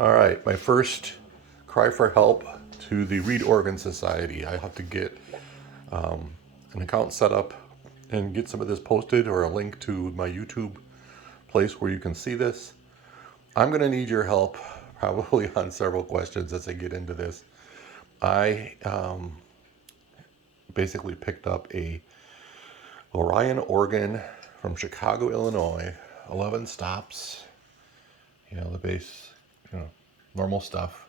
All right, my first cry for help to the Reed Organ Society. I have to get an account set up and get some of this posted, or a link to my YouTube place where you can see this. I'm going to need your help probably on several questions as I get into this. I basically picked up a Orion organ from Chicago, Illinois, 11 stops, the bass, normal stuff.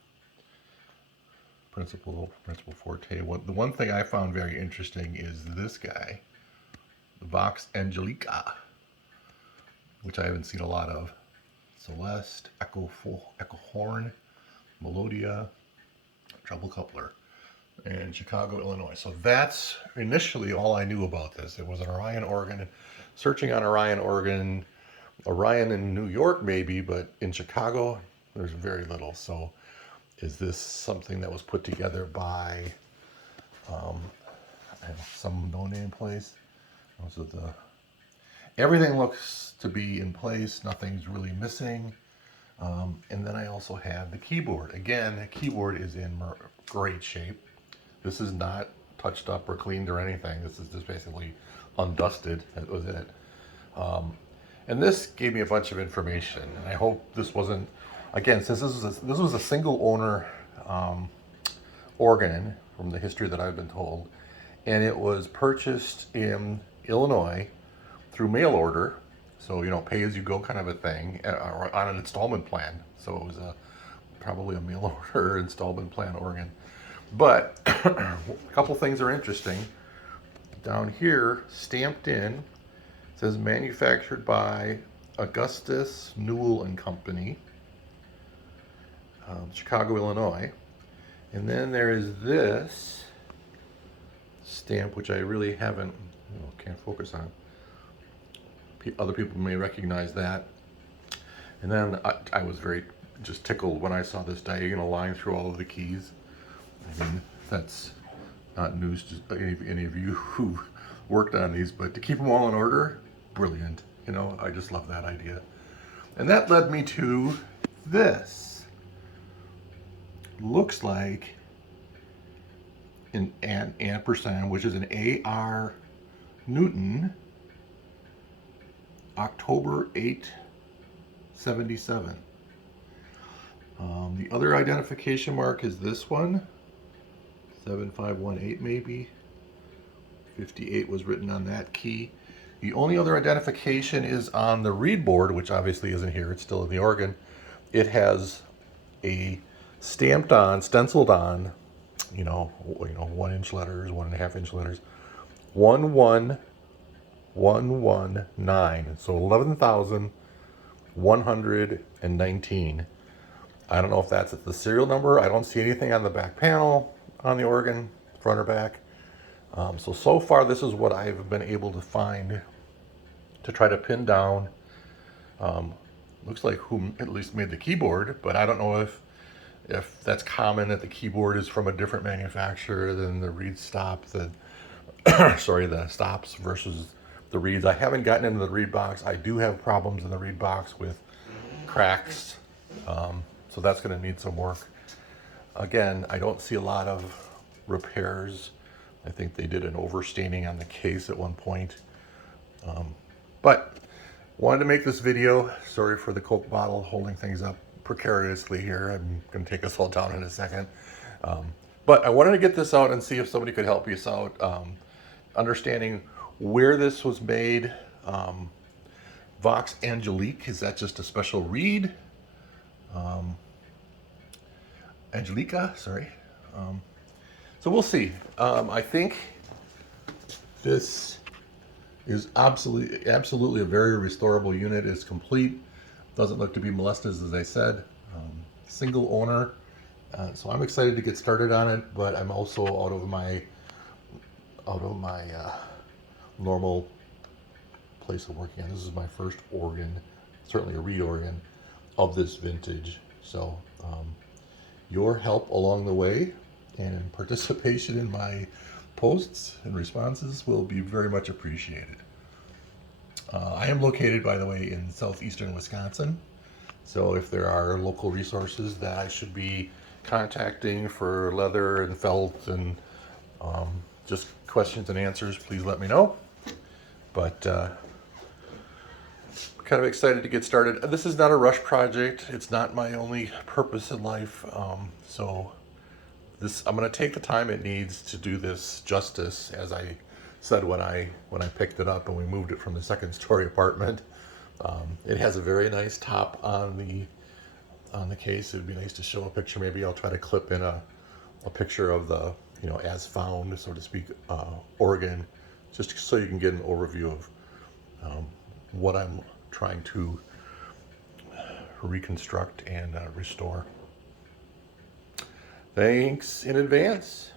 Principal forte. The one thing I found very interesting is this guy, the Vox Angelica, which I haven't seen a lot of. Celeste, Echo Horn, Melodia, treble coupler, and Chicago, Illinois. So that's initially all I knew about this. It was an Orion organ. Searching on Orion organ, Orion in New York maybe, but in Chicago, there's very little. So is this something that was put together by some no-name place? Everything looks to be in place. Nothing's really missing. And then I also have the keyboard. Again, the keyboard is in great shape. This is not touched up or cleaned or anything. This is just basically undusted. That was it. And this gave me a bunch of information. And I hope this wasn't, again, since this was a single owner organ from the history that I've been told, and it was purchased in Illinois through mail order, so pay as you go kind of a thing, on an installment plan. So it was probably a mail order installment plan organ. But a couple things are interesting. Down here, stamped in, it says manufactured by Augustus Newell and Company, Chicago, Illinois. And then there is this stamp, which I really can't focus on. Other people may recognize that. And then I was very just tickled when I saw this diagonal line through all of the keys. I mean, that's not news to any of you who worked on these, but to keep them all in order, brilliant. I just love that idea. And that led me to this. Looks like an ampersand, which is an A.R. Newton, October 8, 77. The other identification mark is this one, 7518 maybe. 58 was written on that key. The only other identification is on the reed board, which obviously isn't here. It's still in the organ. It has a stamped on, stenciled on, 1 inch letters, 1.5 inch letters, 11119. So 11,119. I don't know if that's the serial number. I don't see anything on the back panel on the organ, front or back. So far, this is what I've been able to find to try to pin down. Looks like who at least made the keyboard, but I don't know if that's common, that the keyboard is from a different manufacturer than the reed stop, the stops versus the reeds. I haven't gotten into the reed box. I do have problems in the reed box with cracks, so that's going to need some work. Again, I don't see a lot of repairs. I think they did an overstaining on the case at one point. But wanted to make this video. Sorry for the Coke bottle holding things up precariously here. I'm going to take us all down in a second. But I wanted to get this out and see if somebody could help us out. Understanding where this was made. Vox Angelique, is that just a special reed? Angelica, sorry. So we'll see. I think this is absolutely a very restorable unit. It's complete. Doesn't look to be molested, as I said. Single owner. So I'm excited to get started on it, but I'm also out of my normal place of working on. This is my first organ, certainly a reed organ of this vintage. So your help along the way and participation in my posts and responses will be very much appreciated. I am located, by the way, in southeastern Wisconsin. So if there are local resources that I should be contacting for leather and felt and just questions and answers, please let me know. But kind of excited to get started. This is not a rush project. It's not my only purpose in life. So I'm going to take the time it needs to do this justice, as I said when I picked it up and we moved it from the second story apartment. It has a very nice top on the case. It would be nice to show a picture. Maybe I'll try to clip in a picture of the, as found, so to speak, organ, just so you can get an overview of what I'm trying to reconstruct and restore. Thanks in advance.